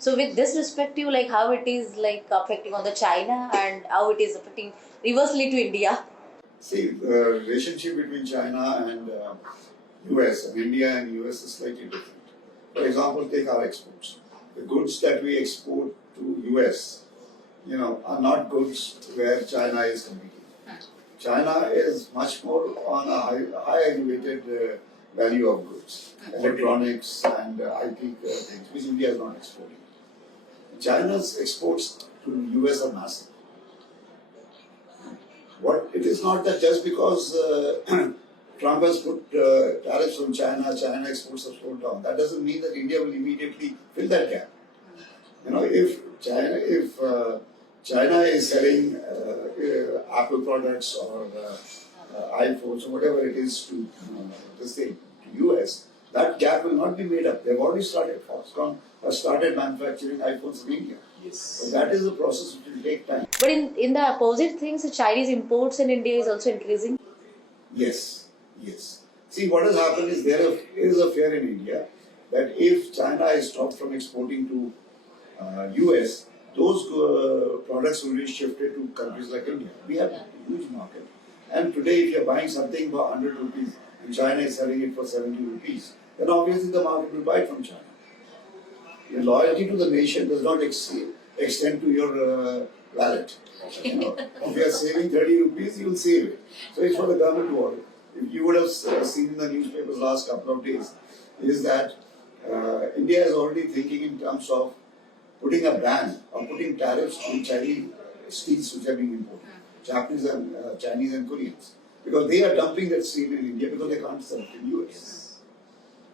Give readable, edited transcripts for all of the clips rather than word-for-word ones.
So with this perspective, like how it is like affecting on the China and how it is affecting reversely to India. See, the relationship between China and US and India and US is slightly different. For example, take our exports. The goods that we export to US, are not goods where China is competing. China is much more on a high elevated value of goods, electronics and IT things, which India is not exporting. China's exports to US are massive. It is not that just because Trump has put tariffs on China, China exports have slowed down. That doesn't mean that India will immediately fill that gap. If China is selling Apple products or iPhones or whatever it is to to US, that gap will not be made up. They've already started. Foxconn has started manufacturing iPhones in India. Yes. So that is a process which will take time. But in the opposite things, the Chinese imports in India is also increasing. Yes. See, what has happened is there is a fear in India that if China is stopped from exporting to US, those products will be shifted to countries like India. We have a huge market. And today, if you're buying something for 100 rupees and China is selling it for 70 rupees, then obviously the market will buy it from China. Your loyalty to the nation does not extend to your wallet. If you are saving 30 rupees, you will save it. So it's for the government to order. If you would have seen in the newspapers last couple of days, is that India is already thinking in terms of putting a ban or putting tariffs on Chinese steels which are being imported, Japanese and Chinese and Koreans, because they are dumping that steel in India because they can't sell it in US.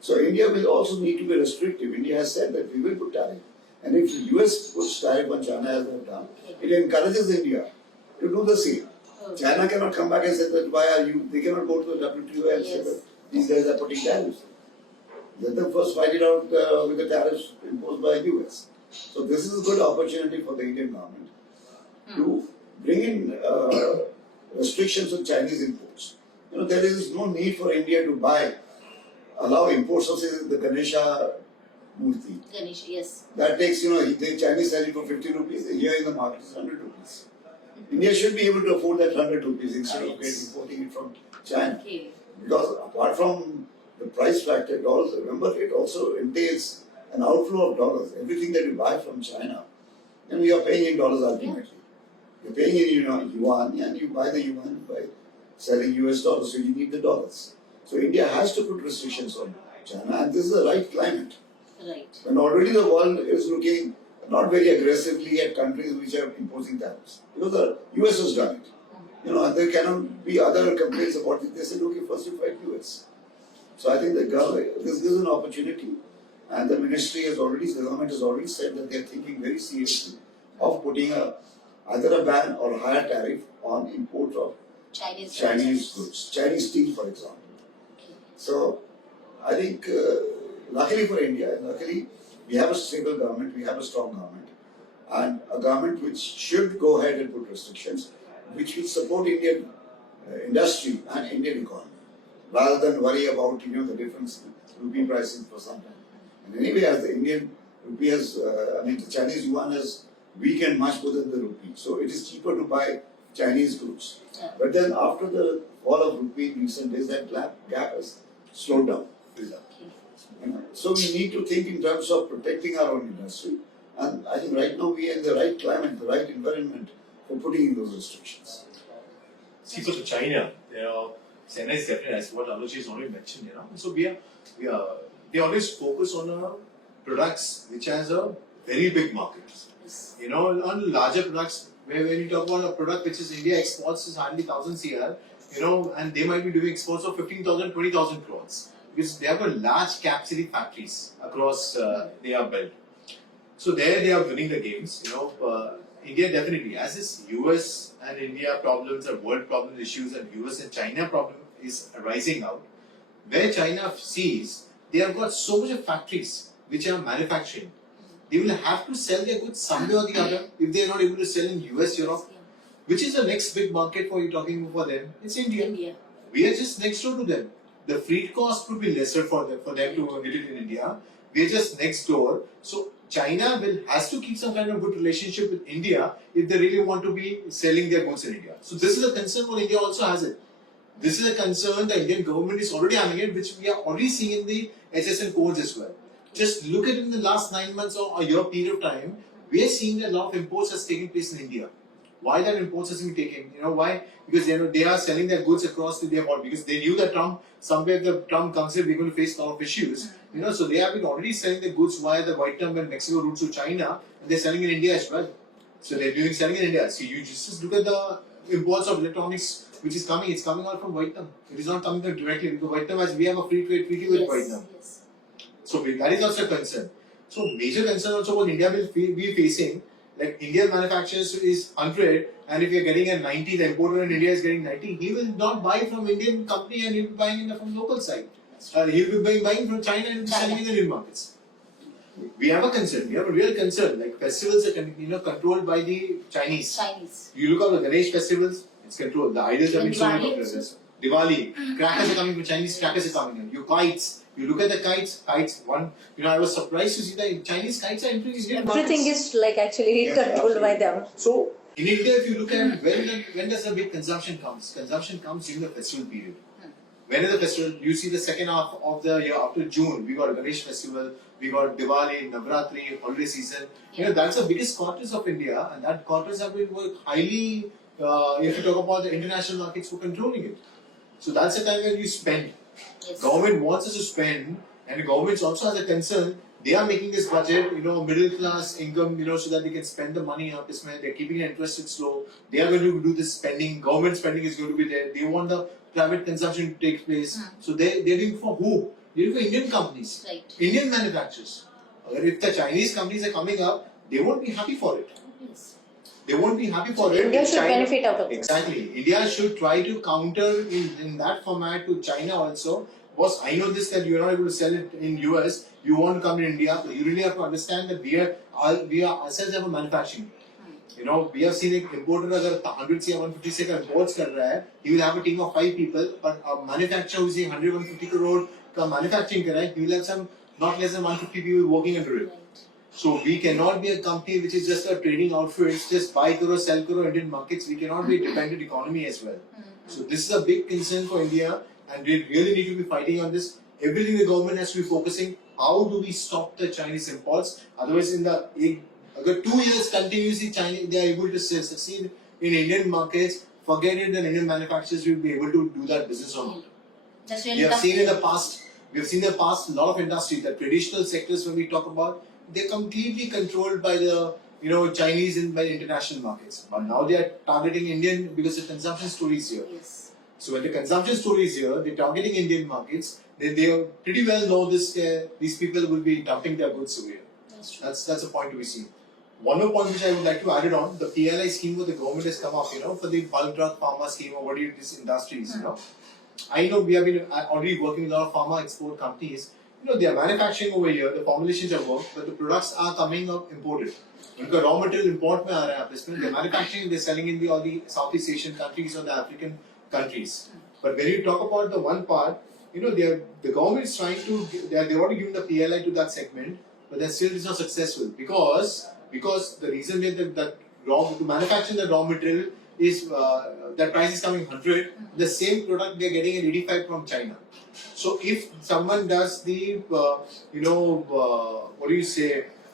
So India will also need to be restrictive. India has said that we will put tariff. And if the US puts tariff on China as they have done, it encourages India to do the same. China cannot come back and say that they cannot go to the WTO and say that these guys are putting tariffs. Let them first fight it out with the tariffs imposed by US. So this is a good opportunity for the Indian government to bring in restrictions on Chinese imports. There is no need for India to allow imports of, say, the Ganesha Murti. Ganesh, yes. That takes, the Chinese sell it for 50 rupees, here in the market is 100 rupees. India should be able to afford that 100 rupees instead of importing it from China. Okay. Because apart from the price factor, remember, it also entails an outflow of dollars. Everything that you buy from China, and you are paying in dollars ultimately. You're paying in yuan, and you buy the yuan by selling US dollars, so you need the dollars. So India has to put restrictions on China, and this is the right climate. Right. When already the world is looking not very aggressively at countries which are imposing tariffs, because the US has done it. And there cannot be other complaints about it. They said, okay, first you fight US. So I think this is an opportunity, and the government has already said that they are thinking very seriously of putting either a ban or a higher tariff on import of Chinese goods, Chinese steel, for example. Okay. So I think, luckily for India, we have a stable government, we have a strong government, and a government which should go ahead and put restrictions, which will support Indian industry and Indian economy, rather than worry about the difference in rupee pricing for some time. And anyway, as the Indian rupee the Chinese yuan has weakened much more than the rupee, so it is cheaper to buy Chinese goods. Yeah. But then after the fall of rupee in recent days, that gap has slowed down. So we need to think in terms of protecting our own industry, and I think right now we are in the right climate, the right environment for putting in those restrictions. See, for China, China is definitely, as what Anuj has already mentioned, so they always focus on products which has a very big market. Yes. On larger products, when you talk about a product which is India exports is hardly 1,000 CR, and they might be doing exports of 15,000, 20,000 crores. Because they have a large capacity factories across their belt. So there they are winning the games. India definitely, as this US and India problems or world problem issues and US and China problem is rising out, where China sees they have got so much of factories which are manufacturing. They will have to sell their goods somewhere or the other if they are not able to sell in US, Europe. Which is the next big market for you talking for them? It's India. We are just next door to them. the freight cost would be lesser for them to get it in India. We're just next door. So China has to keep some kind of good relationship with India if they really want to be selling their goods in India. So this is a concern what India also has it. This is a concern the Indian government is already having it, which we are already seeing in the HSN codes as well. Just look at it in the last 9 months or a year period of time, we are seeing that a lot of imports has taken place in India. Why that imports has been taken? You know why? Because they are selling their goods across to their border because they knew that somewhere the Trump comes in, we're going to face a lot of issues. So they have been already selling their goods via the Vietnam and Mexico route to China, and they're selling in India as well. So they're selling in India. So you just look at the imports of electronics which is coming. It's coming out from Vietnam. It is not coming directly because Vietnam we have a free trade treaty with Vietnam. Yes. So that is also a concern. So major concern also what India will be facing. Like Indian manufacturers is 100, and if you're getting a 90, the importer in India is getting 90. He will not buy from Indian company and he'll be buying it from local side. He'll be buying from China and selling in the Indian markets. We have a concern. We have a real concern. Like festivals are controlled by the Chinese. You look at the Ganesh festivals, it's controlled. The idols are being sold. Diwali, crackers are coming from Chinese. Crackers are coming in. Your kites. You look at the kites. I was surprised to see that Chinese kites are entering Indian markets. Everything is like actually controlled by them. So in India, if you look at when does the big consumption comes? Consumption comes during the festival period. When is the festival? You see the second half of the year after June, we got a Ganesh festival, we got Diwali, Navratri, holiday season. That's the biggest quarters of India, and that quarters have been highly. If you talk about the international markets for controlling it, so that's the time when you spend. Yes. Government wants us to spend, and the government also has a concern. They are making this budget, middle class income, so that they can spend the money up. They're keeping the interest rate slow. They are going to do this spending. Government spending is going to be there. They want the private consumption to take place. So they're doing for who? They're doing for Indian companies, Right. Indian manufacturers. If the Chinese companies are coming up, they won't be happy for it. Yes. They won't be happy for it. India should benefit out of this. Exactly. India should try to counter in that format to China also. Boss, I know this that you're not able to sell it in US. You want to come to India, but you really have to understand that we are ourselves have a manufacturing. We have seen an importer अगर 100 से 150 से का imports कर रहा है, he will have a team of 5 people, but a manufacturer who's 100-150 crore का manufacturing कर रहा है, he will have some not less than 150 people working under it. So we cannot be a company which is just a trading outfit, just buy karo, sell karo Indian markets. We cannot be a dependent economy as well. So this is a big concern for India, and we really need to be fighting on this. Everything the government has to be focusing. How do we stop the Chinese imports? Otherwise, agar 2 years continuously they are able to succeed in Indian markets, forget it, then Indian manufacturers will be able to do that business or not. That's really We have tough. seen in the past a lot of industries, the traditional sectors when we talk about, they're completely controlled by the Chinese and by international markets. But now they are targeting Indian because the consumption story is here. Yes. So when the consumption story is here, they're targeting Indian markets. They pretty well know this. These people will be dumping their goods over here. That's a point to be seen. One more point which I would like to add it on, the PLI scheme what the government has come up, for the bulk drug pharma scheme or what it is industries, I know we have been already working with a lot of pharma export companies. They are manufacturing over here, the formulations are work, but the products are coming up imported. Because raw material import mein aa raha hai, they're manufacturing, they're selling in all the Southeast Asian countries or the African countries. But when you talk about the one part, the government is trying to, they've already given the PLI to that segment, but that still is not successful because the reason that to manufacture the raw material is that price is coming 100, the same product they are getting at 85 from China. So if someone does the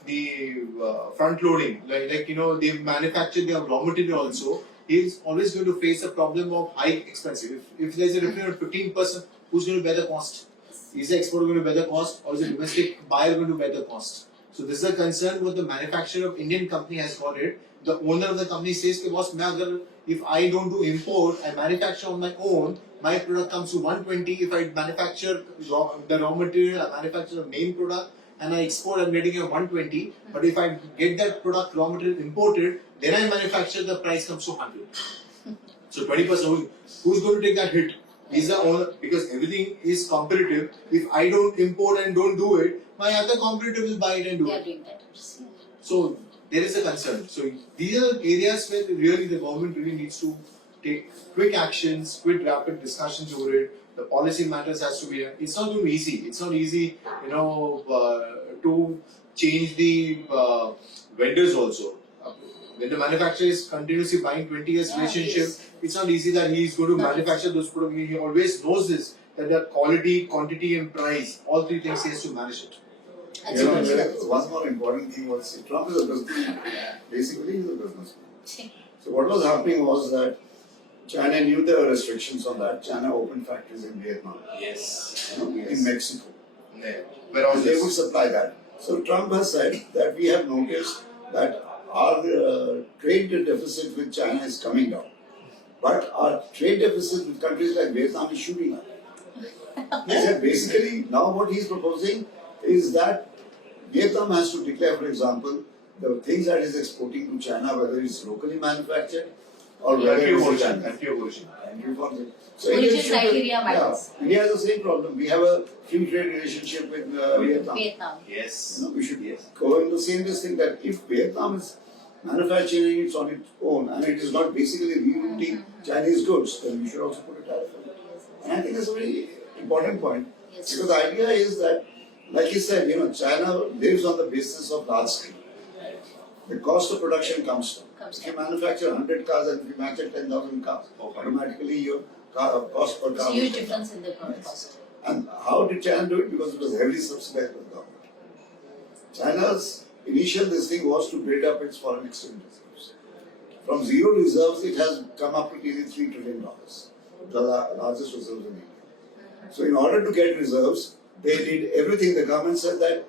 the front loading, they manufacture their raw material also, he's always going to face a problem of high expensive. If there's a difference of 15%, who's going to bear the cost? Is the exporter going to bear the cost, or is the domestic buyer going to bear the cost? So this is a concern what the manufacturer of Indian company has got it. The owner of the company says, boss, if I don't do import, I manufacture on my own, my product comes to 120. If I manufacture the raw material, I manufacture the main product, and I export, I'm getting a 120. But if I get that product raw material imported, then I manufacture, the price comes to 100. So 20%, who's going to take that hit? He's the owner, because everything is competitive. If I don't import and don't do it, my other competitor will buy it and do it. So there is a concern. So these are areas where really the government really needs to take quick actions, quick rapid discussions over it. The policy matters has to be. It's not going to be easy. It's not easy, to change the vendors also. When the manufacturer is continuously buying 20 years relationship, yes. it's not easy that he is going to manufacture those products. He always knows this, that the quality, quantity and price, all three things he has to manage it. One more important thing was Trump is a businessman. Basically, he's a businessman. So what was happening was that China knew there were restrictions on that. China opened factories in Vietnam, Yes. in Mexico. Yeah. And they would supply that. So Trump has said that we have noticed that our trade deficit with China is coming down. But our trade deficit with countries like Vietnam is shooting up. He said basically now what he's proposing is that Vietnam has to declare, for example, the things that is exporting to China, whether it's locally manufactured or whether it's Chinese. Country of origin. Thank you for this. So Origin criteria matters. India has the same problem. We have a free trade relationship with Vietnam. Yes. We should go in the same thing that if Vietnam is manufacturing it on its own and it is not basically rerouting Chinese goods, then we should also put a tariff on it. And I think that's a very important point. Yes. Because the idea is that, like you said, China lives on the basis of large scale. The cost of production comes down. If you manufacture 100 cars and if you manufacture 10,000 cars, automatically your cost per car. It's a huge difference in the cost. And how did China do it? Because it was heavily subsidized by the government. China's initial thing was to build up its foreign exchange reserves. From zero reserves, it has come up to nearly $3 trillion, the largest reserves in India. So in order to get reserves, they did everything. The government said that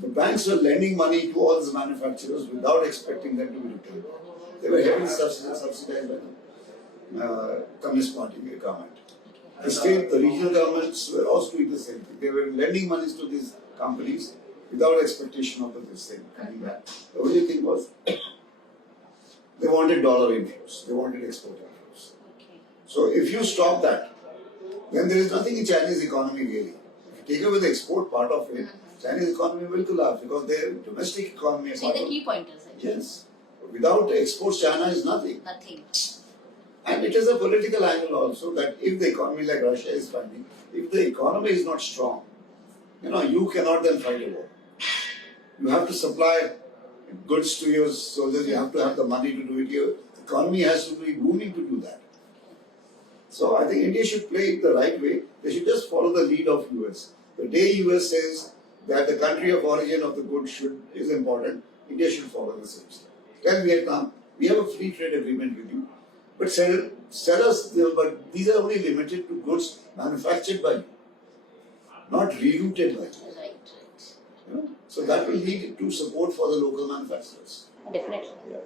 the banks were lending money to all the manufacturers without expecting them to be returned. They were heavily subsidized by the Communist Party government. The state, the regional governments were also doing the same thing. They were lending monies to these companies without expectation of this thing coming back. The only thing was they wanted dollar inflows. They wanted export inflows. So if you stop that, then there is nothing in Chinese economy really. If you take away the export part of it, Chinese economy will collapse because their domestic economy is. So the key pointers. Yes. Without exports, China is nothing. Nothing. And it is a political angle also that if the economy like Russia is funding, if the economy is not strong, you cannot then fight a war. You have to supply goods to your soldiers, you have to have the money to do it. Your economy has to be booming to do that. So I think India should play it the right way. They should just follow the lead of US. The day US says that the country of origin of the goods is important, India should follow the same step. Tell Vietnam, we have a free trade agreement with you, but sell us, but these are only limited to goods manufactured by you, not rerouted by you. Right. So that will lead to support for the local manufacturers. Definitely. Yeah.